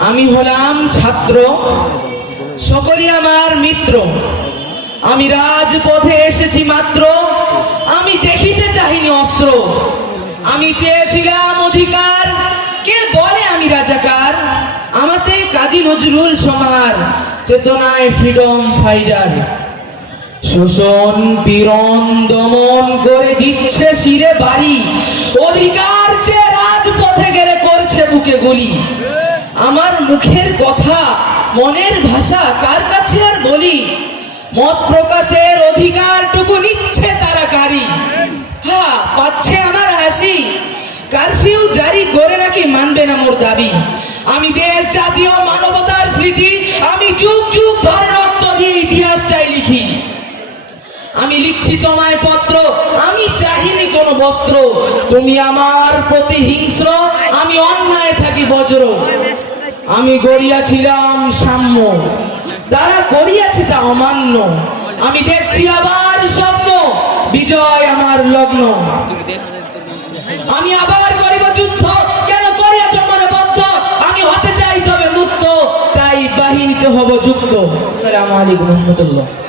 আমি হলাম ছাত্র, সকলই আমার মিত্র। আমি রাজপথে এসেছি মাত্র, আমি দেখিতে চাহিনি অস্ত্র। আমি চেয়েছিলাম অধিকার, কে বলে আমি রাজাকার? আমাতে কাজী নজরুল সমাহার, চেতনায় ফ্রিডম ফাইটার। শোষণ পীড়ন দমন করে দিচ্ছে শিরে বাড়ি, অধিকার চেয়ে রাজপথে গেলে করছে বুকে গুলি। আমার মুখের কথা মনের ভাষা কার কাছে আর বলি? মত প্রকাশের অধিকারটুকু নিচ্ছে তারা কারি। হ্যাঁ, পাচ্ছে আমার হাসি, কারফিউ জারি করে নাকি মানবে না মোর দাবি। আমি দেশ জাতীয় মানবতার স্মৃতি, আমি যুগ যুগ ধরে রক্ত দিয়ে ইতিহাস চাই লিখি। আমি লিখছি তোমায় পত্র, আমি চাহিনি কোনো বস্ত্র। তুমি আমার প্রতি হিংস্র, আমি অন্যায় থাকি বজ্র। আমি গড়িয়াছিলাম সাম্য, তারা করিয়াছে তা অমান্য। আমি দেখছি আবার স্বপ্ন, বিজয় আমার লগ্ন। আমি আবার করিব যুদ্ধ, কেন করিয়াছ মনে বদ্ধ? আমি হতে চাই তবে মুক্ত, তাই বাহিনীতে হব যুক্ত। আসসালামু আলাইকুম রহমতুল্লাহ।